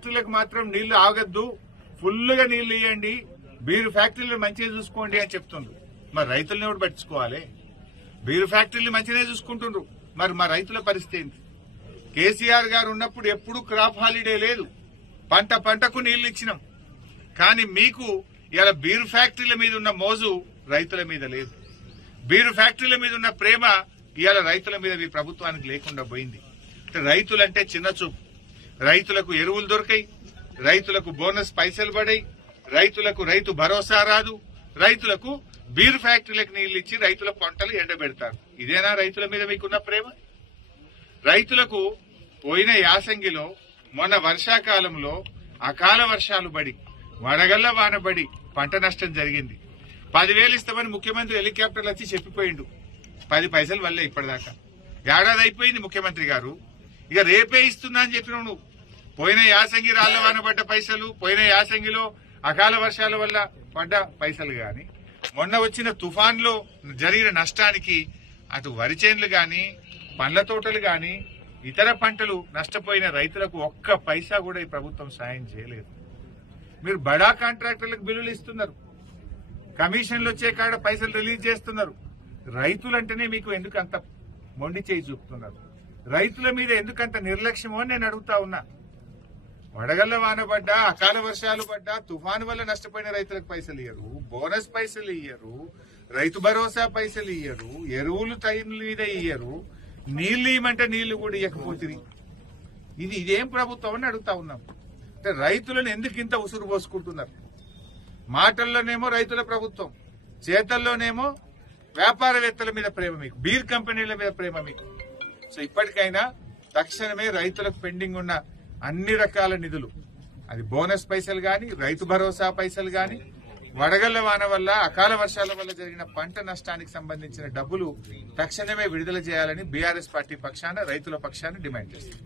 ఫ్యాక్టరీలకు మాత్రం నీళ్లు ఆగద్దు, ఫుల్గా నీళ్లు ఇవ్వండి, బీరు ఫ్యాక్టరీలు మంచిగా చూసుకోండి అని చెప్తుండ్రు. మరి రైతులను ఎవరు పట్టించుకోవాలి? బీరు ఫ్యాక్టరీలు మంచిగానే చూసుకుంటుండ్రు, మరి మా రైతుల పరిస్థితి ఏంటి? కేసీఆర్ గారు ఉన్నప్పుడు ఎప్పుడు క్రాప్ హాలిడే లేదు, పంటకు నీళ్లు ఇచ్చినాం. కానీ మీకు ఇలా బీరు ఫ్యాక్టరీల మీద ఉన్న మోజు రైతుల మీద లేదు. బీరు ఫ్యాక్టరీల మీద ఉన్న ప్రేమ ఇవాళ రైతుల మీద మీ ప్రభుత్వానికి లేకుండా పోయింది. రైతులంటే చిన్న చూపు. రైతులకు ఎరువులు దొరికాయి, రైతులకు బోనస్ పైసలు పడాయి, రైతులకు రైతు భరోసా రాదు, రైతులకు బీరు ఫ్యాక్టరీలకు నీళ్లు ఇచ్చి రైతుల పంటలు ఎండబెడతారు. ఇదేనా రైతుల మీద మీకున్న ప్రేమ? రైతులకు పోయిన యాసంగిలో మొన్న వర్షాకాలంలో అకాల వర్షాలు పడి వడగళ్ల వానబడి పంట నష్టం జరిగింది. 10,000 ఇస్తామని ముఖ్యమంత్రి హెలికాప్టర్లు వచ్చి చెప్పిపోయిండు. 10 పైసలు వల్లే ఇప్పటిదాకా ఏడాది అయిపోయింది. ముఖ్యమంత్రి గారు ఇక రేపే ఇస్తున్నా అని చెప్పినావు నువ్వు. పోయిన యాసంగి రాళ్ల వాన పడ్డ పైసలు, పోయిన యాసంగిలో అకాల వర్షాల వల్ల పడ్డ పైసలు గాని, మొన్న వచ్చిన తుఫాన్లో జరిగిన నష్టానికి అటు వరి చేన్లు గాని, పండ్ల తోటలు గాని, ఇతర పంటలు నష్టపోయిన రైతులకు ఒక్క పైసా కూడా ఈ ప్రభుత్వం సాయం చేయలేదు. మీరు బడా కాంట్రాక్టర్లకు బిల్లులు ఇస్తున్నారు, కమిషన్లు వచ్చే కాడ పైసలు రిలీజ్ చేస్తున్నారు. రైతులంటేనే మీకు ఎందుకు అంత మొండి చేయి చూపుతున్నారు? రైతుల మీద ఎందుకంత నిర్లక్ష్యమో అని నేను అడుగుతా ఉన్నా. వడగళ్ల వాన పడ్డా, అకాల వర్షాలు పడ్డా, తుఫాను వల్ల నష్టపోయిన రైతులకు పైసలు ఇయ్యరు, బోనస్ పైసలు ఇయ్యరు, రైతు భరోసా పైసలు ఇయ్యరు, ఎరువులు టైం మీద ఇయ్యరు, నీళ్లు ఇవ్వమంటే నీళ్లు కూడా ఇవ్వకపోతుంది. ఇదేం ప్రభుత్వం అని అడుగుతా ఉన్నాం. అంటే రైతులను ఎందుకు ఇంత ఉసురు పోసుకుంటున్నారు? మాటల్లోనేమో రైతుల ప్రభుత్వం, చేతల్లోనేమో వ్యాపారవేత్తల మీద ప్రేమ మీకు, బీర్ కంపెనీల మీద ప్రేమ మీకు. సో ఇప్పటికైనా తక్షణమే రైతులకు పెండింగ్ ఉన్న అన్ని రకాల నిధులు, అది బోనస్ పైసలు గాని, రైతు భరోసా పైసలు గాని, వడగళ్ల వాన వల్ల అకాల వర్షాల వల్ల జరిగిన పంట నష్టానికి సంబంధించిన డబ్బులు తక్షణమే విడుదల చేయాలని బీఆర్ఎస్ పార్టీ పక్షాన, రైతుల పక్షాన డిమాండ్ చేస్తారు.